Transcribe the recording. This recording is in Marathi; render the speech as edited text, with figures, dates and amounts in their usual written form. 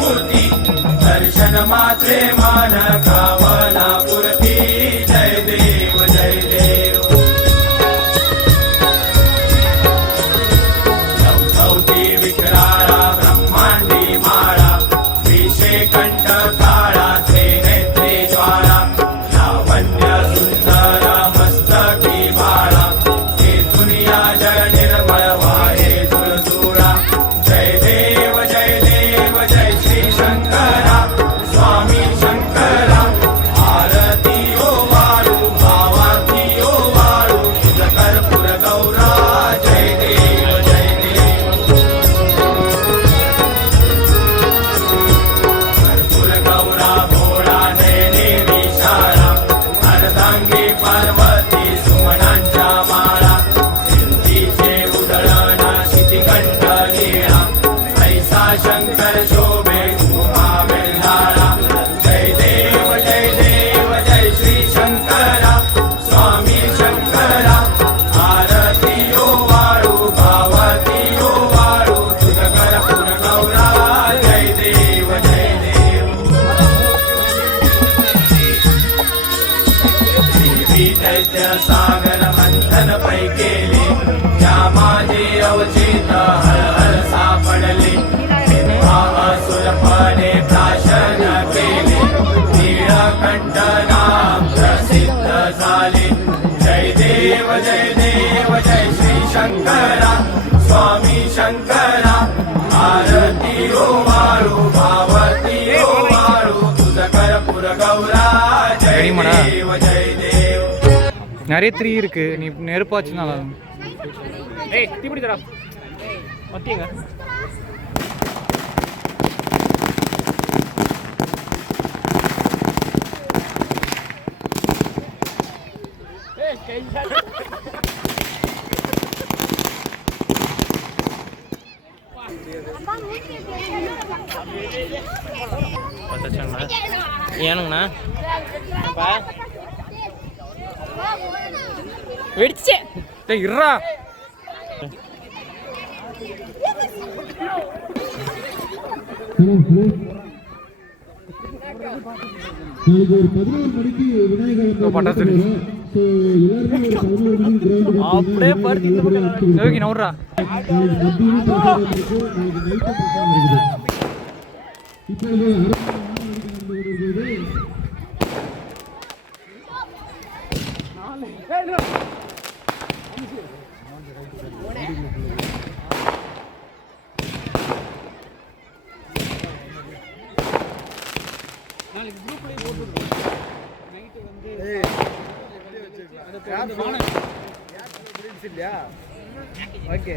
मूर्ती दर्शन मात्रे मान कामना पूर्ती जय देव जय देव चौथी विक्राळा ब्रह्मांडी माळा विषे कंठ काळा त्रिनेत्री ज्वाळा लावण्य सुंदर मस्तकी बाळा हे दुनिया जग निर्मळ वाहे झुळझुळा जय देव जय श्री शंकरा स्वामी शंकरा आरती ओ वाळू भावाती ओ वाळू तुझ कर्पूर गौरा जय देव कर्पूर गौरा भोळा नयने विशाळा अर्धांगी पार्वती सुमनांच्या माळा चिंतीचे उधळण शितिकंठ नीळा ऐसा शंकर शोभे उमा वेल्हाळा जय देव जय श्री शंकरा स्वामी शंकरा आरती ओ वाळू भावती ओ वाळू तुझ कर्पूर गौरा जय देव देवी दैत्य सागर मंथन पै केले त्या माझे अवचित हर हर सापडले तेव्हा असुरपणे प्राशन केले नीळकंठ नाम प्रसिद्ध झाले जय देव जय श्री शंकरा स्वामी शंकरा आरती ओ वाळू भावती ओ वाळू तुझ कर्पूर गौरा जय देव நிறைய த்ரீ இருக்கு நீ நெருப்பாச்சுனால ஏய் தீபிடி தரா மத்தியங்க ஏய் கையா பத்தச்சண்ணா ஏனுங்கண்ணா பா வெடிச்சே டேய் இறா அப்படியே படுத்து நவுறா ஓகே